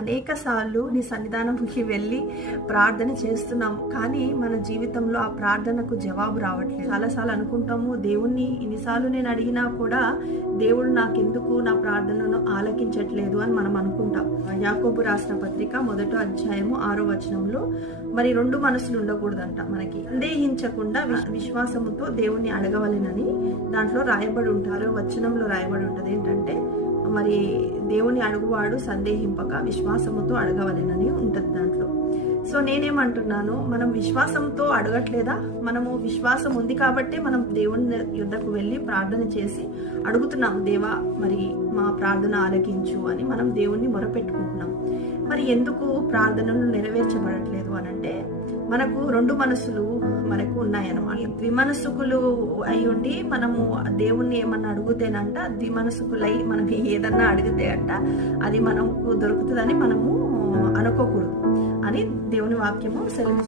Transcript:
అనేక సార్లు నీ సన్నిధానంకి వెళ్ళి ప్రార్థన చేస్తున్నాము, కానీ మన జీవితంలో ఆ ప్రార్థనకు జవాబు రావట్లేదు. చాలాసార్లు అనుకుంటాము, దేవుణ్ణి ఇన్నిసార్లు నేను అడిగినా కూడా దేవుడు నాకెందుకు నా ప్రార్థనను ఆలకించట్లేదు అని మనం అనుకుంటాం. యాకోబు రాసిన పత్రిక 1వ అధ్యాయము 6వ వచనంలో మరి 2 మనసులు ఉండకూడదంట. మనకి సందేహించకుండా విశ్వాసముతో దేవుణ్ణి అడగవలెనని దాంట్లో రాయబడి ఉంటారు. వచనంలో రాయబడి ఉంటుంది ఏంటంటే, మరి దేవుని అడుగువాడు సందేహింపక విశ్వాసముతో అడగవలెనని ఉంటుంది దాంట్లో. సో నేనేమంటున్నాను, మనం విశ్వాసంతో అడగట్లేదా? మనము విశ్వాసం ఉంది కాబట్టి మనం దేవుని యుద్ధకు వెళ్ళి ప్రార్థన చేసి అడుగుతున్నాం, దేవా మరి మా ప్రార్థన ఆలకించు అని మనం దేవుణ్ణి మొరపెట్టుకుంటున్నాం. మరి ఎందుకు ప్రార్థనలు నెరవేర్చబడట్లేదు అనంటే, మనకు 2 మనసులు మనకు ఉన్నాయన్నమాట. ద్విమనసుకులు అయి ఉండి మనము దేవుణ్ణి ఏమన్నా అడుగుతేనంట, ద్విమనసుకులై మనం ఏదన్నా అడిగితే అంట అది మనకు దొరుకుతుందని మనము అనుకోకూడదు అని దేవుని వాక్యము సెలవు.